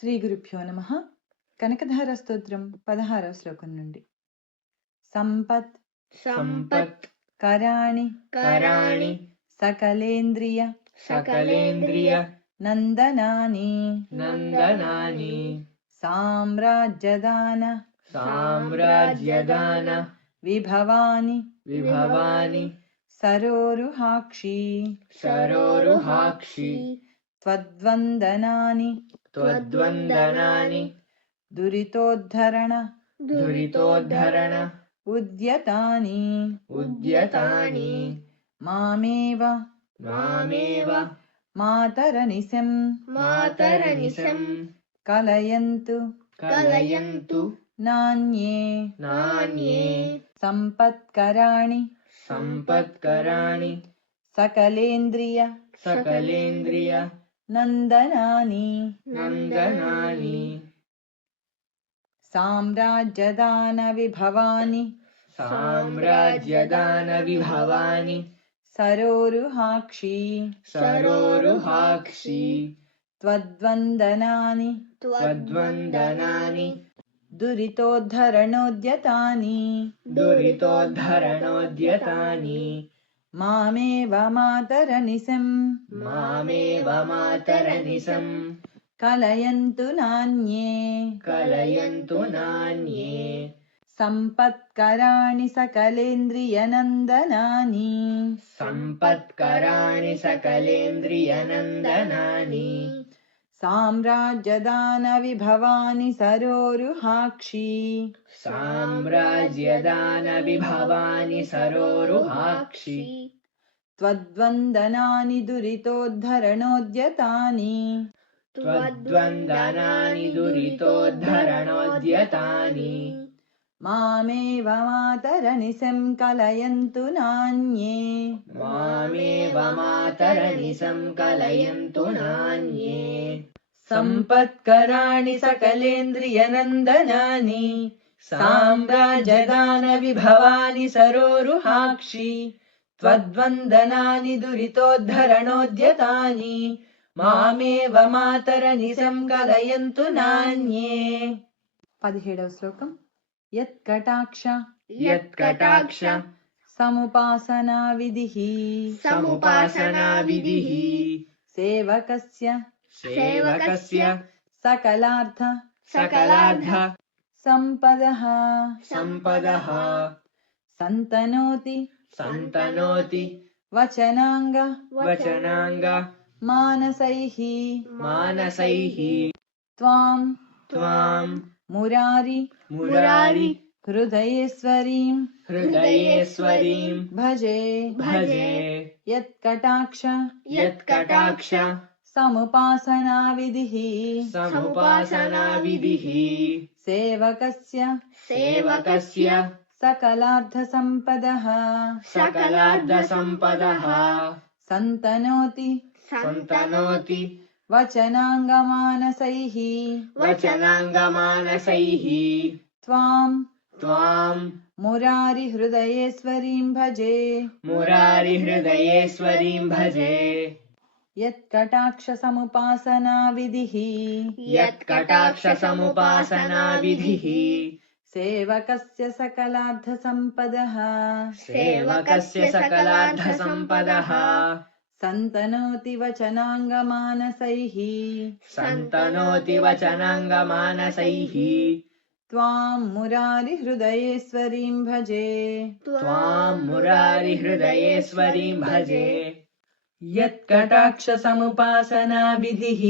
శ్రీ గురుభ్యో నమః. కనకధార స్తోత్రం 16వ శ్లోకం నుండి. సంపత్ సంపత్ కరాణి కరాణి సకలేంద్రియ సకలేంద్రియ నందనాని నందనాని సామ్రాజ్యదాన సామ్రాజ్యదాన విభవాని విభవాని సరోరుహాక్షి సరోరుహాక్షి త్వద్వందనాని త్వద్వందనాని దురితోద్ధరణ దురితోద్ధరణ ఉద్యతాని ఉద్యతాని మామేవ మామేవ మాతరనిశం మాతరనిశం కలయంతు కలయంతు నాన్యే నాన్యే సంపత్కరాణి సంపత్కరాణి సకలేంద్రియ సకలేంద్రియ నందనాని నందనాని సామ్రాజ్యదాన విభవాని సామ్రాజ్యదాన విభవాని సరోరుహాక్షి సరోరుహాక్షి త్వద్వందనాని త్వద్వందనాని దురితోద్ధరణోద్యతాని దురితోద్ధరణోద్యతాని మామేవ మాతరనిశం మామేవ మాతరనిశం కలయంతు నాన్యే కలయంతు నాన్యే సంపత్కరాణి సకలేంద్రియనందనాని సంపత్కరాణి సకలేంద్రియనందనాని సామ్రాజ్యదాన విభవాని సరోరుహాక్షి సామ్రాజ్యదాన విభవాని సరోరుహాక్షి త్వద్వందనాని దురితోద్ధరణోద్యతాని త్వద్వందనాని దురితోద్ధరణోద్యతాని మామేవ మాతరనిశం కలయంతు నాన్యే మామేవ మాతరనిశం కలయంతు నాన్యే సంపత్కరాణి సకలేంద్రియనందనాని సామ్రాజ్యదాన విభవాని సరోరుహాక్షి త్వద్వందనాని దురితోద్ధరణోద్యతాని మామేవ మాతరనిశం కలయంతు నాన్యే. 17వ శ్లోకం. యత్కటాక్ష యత్కటాక్ష సముపాసనా విధిః సముపాసనా విధిః సేవకస్య సేవకస్య సకలార్థ సకలార్థ సంపదః సంపదః సంతనోతి సంతనోతి వచనాంగ వచనాంగ మానసైః మానసైః త్వాం త్వాం మురారి మురారి హృదయేశ్వరీం హృదయేశ్వరీం భజే భజే యత్కటాక్ష యత్కటాక్ష సముపాసనా విధిః సముపాసనా విధిః సేవకస్య సేవకస్య సకలార్థ సంపదః సకలార్థ సంపదః సంతనోతి సంతనోతి వచనాంగమానసైః వచనాంగమానసైః త్వాం త్వాం మురారి హృదయేశ్వరీం భజే మురారి హృదయేశ్వరీం భజే యత్కటాక్ష సముపాసనా విధిః యత్కటాక్ష సముపాసనా విధిః సేవకస్య సకలార్థ సంపదః సేవకస్య సకలార్థ సంపదః సంతనోతి వచనాంగమానసైః సంతనోతి వచనాంగమానసైః త్వాం మురారి హృదయేశ్వరీం భజే త్వాం మురారి హృదయేశ్వరీం భజే యత్కటాక్ష సముపాసనా విధిః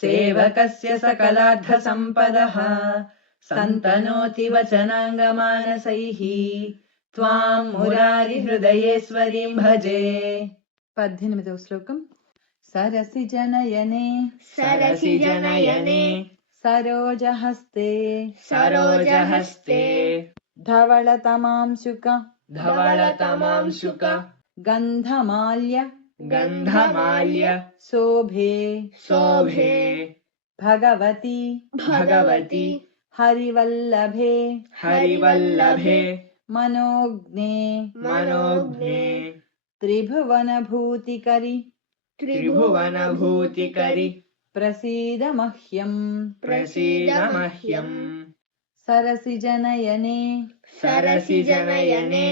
సేవకస్య సకలార్థ సంపదః సంతనోతి వచనాంగమానసైః త్వాం మురారి హృదయేశ్వరీం భజే. 18వ శ్లోకం. సరసి జనయనే సరసి జనయనే సరోజహస్తే సరోజహస్తే ధవళతమాంశుక ధవళతమాంశుక గంధమాల్య గంధమాల్య శోభే శోభే భగవతి భగవతి హరివల్లభే హరివల్లభే మనోజ్ఞే మనోజ్ఞే త్రిభువనభూతికరి త్రిభువనభూతికరి प्रसीद मह्यम् प्रसीद मह्यम् सरसिजनयने सरसिजनयने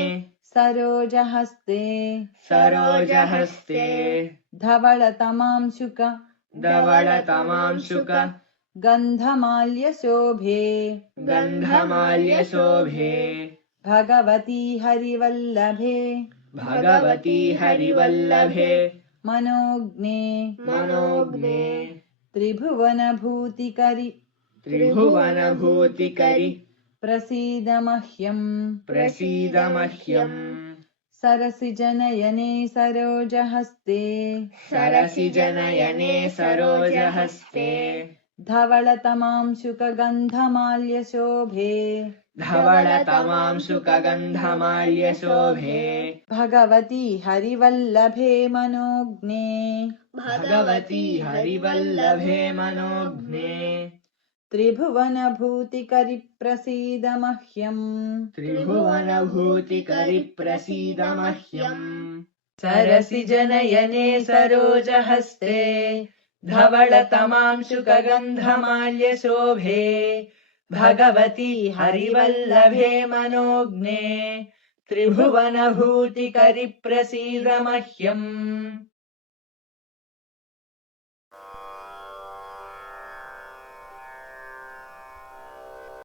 सरोजहस्ते सरोजहस्ते धवलतमांशुक धवलतमांशुक गन्धमाल्यशोभे गन्धमाल्यशोभे भगवती हरिवल्लभे भगवती हरिवल्लभे मनोज्ञे मनोज्ञे त्रिभुवनभूतिकरि त्रिभुवनभूतिकरि प्रसीद मह्यम् प्रसीद मह्यम् सरसिजनयने सरोजहस्ते सरसिजनयने सरोजहस्ते धवलतमांशुकगन्धमाल्यशोभे धवलतमांशुकगन्धमाल्यशोभे भगवती हरिवल्लभे मनोज्ञे भगवती हरिवल्लभे मनोज्ञे त्रिभुवनभूतिकरि प्रसीद मह्यम् त्रिभुवनभूतिकरि प्रसीद मह्यम् सरसिजनयने सरोजहस्ते धवलतमांशुकगन्धमाल्यशोभे भगवती हरिवल्लभे मनोज्ञे त्रिभुवनभूतिकरि प्रसीद मह्यम्